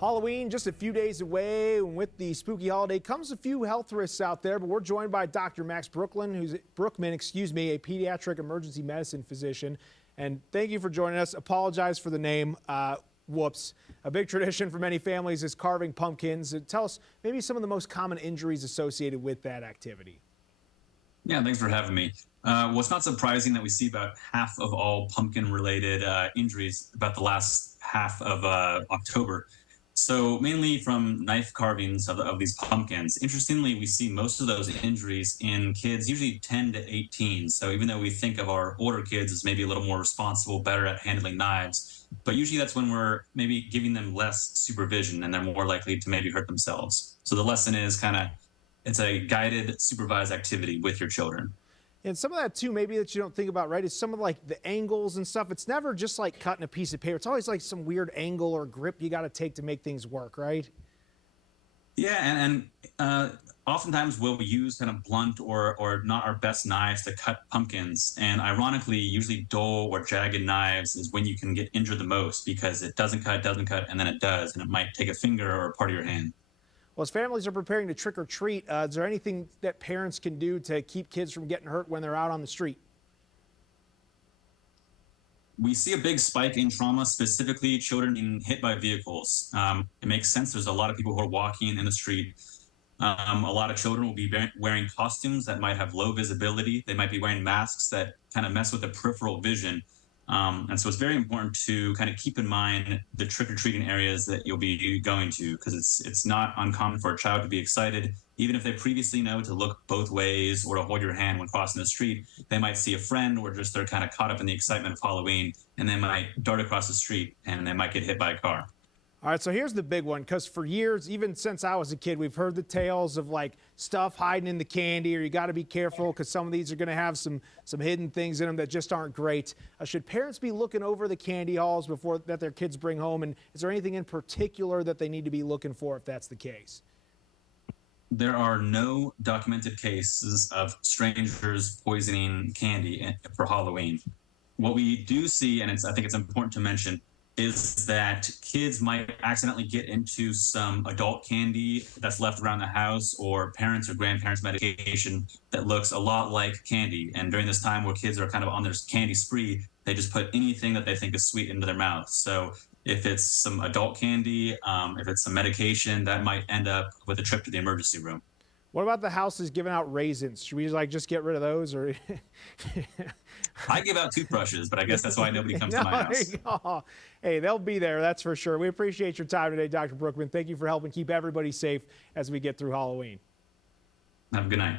Halloween just a few days away, and with the spooky holiday comes a few health risks out there, but we're joined by Dr. Max Brookman, a pediatric emergency medicine physician. And thank you for joining us. Apologize for the name. Whoops. A big tradition for many families is carving pumpkins. Tell us maybe some of the most common injuries associated with that activity. Yeah, thanks for having me. Well, it's not surprising that we see about half of all pumpkin-related injuries about the last half of October. So mainly from knife carvings of these pumpkins. Interestingly, we see most of those injuries in kids, usually 10 to 18. So even though we think of our older kids as maybe a little more responsible, better at handling knives, but usually that's when we're maybe giving them less supervision and they're more likely to maybe hurt themselves. So the lesson is it's a guided, supervised activity with your children. And some of that too, maybe that you don't think about, right, is some of like the angles and stuff. It's never just like cutting a piece of paper. It's always like some weird angle or grip you got to take to make things work, right? Yeah, and oftentimes we'll use kind of blunt or not our best knives to cut pumpkins. And ironically, usually dull or jagged knives is when you can get injured the most because it doesn't cut, and then it does, and it might take a finger or a part of your hand. Well, as families are preparing to trick or treat, is there anything that parents can do to keep kids from getting hurt when they're out on the street? We see a big spike in trauma, specifically children being hit by vehicles. It makes sense. There's a lot of people who are walking in the street. A lot of children will be wearing costumes that might have low visibility. They might be wearing masks that kind of mess with the peripheral vision. And so it's very important to kind of keep in mind the trick-or-treating areas that you'll be going to, because it's not uncommon for a child to be excited. Even if they previously know to look both ways or to hold your hand when crossing the street, they might see a friend or just they're kind of caught up in the excitement of Halloween, and they might dart across the street and they might get hit by a car. All right, so here's the big one, because for years, even since I was a kid, we've heard the tales of like stuff hiding in the candy, or you got to be careful because some of these are going to have some hidden things in them that just aren't great. Should parents be looking over the candy hauls before that their kids bring home? And is there anything in particular that they need to be looking for if that's the case? There are no documented cases of strangers poisoning candy for Halloween. What we do see, and I think it's important to mention, is that kids might accidentally get into some adult candy that's left around the house, or parents or grandparents' medication that looks a lot like candy. And during this time where kids are kind of on their candy spree, they just put anything that they think is sweet into their mouth. So if it's some adult candy, if it's some medication, that might end up with a trip to the emergency room. What about the houses giving out raisins? Should we just get rid of those, or? I give out toothbrushes, but I guess that's why nobody comes to my house. Hey, they'll be there, that's for sure. We appreciate your time today, Dr. Brookman. Thank you for helping keep everybody safe as we get through Halloween. Have a good night.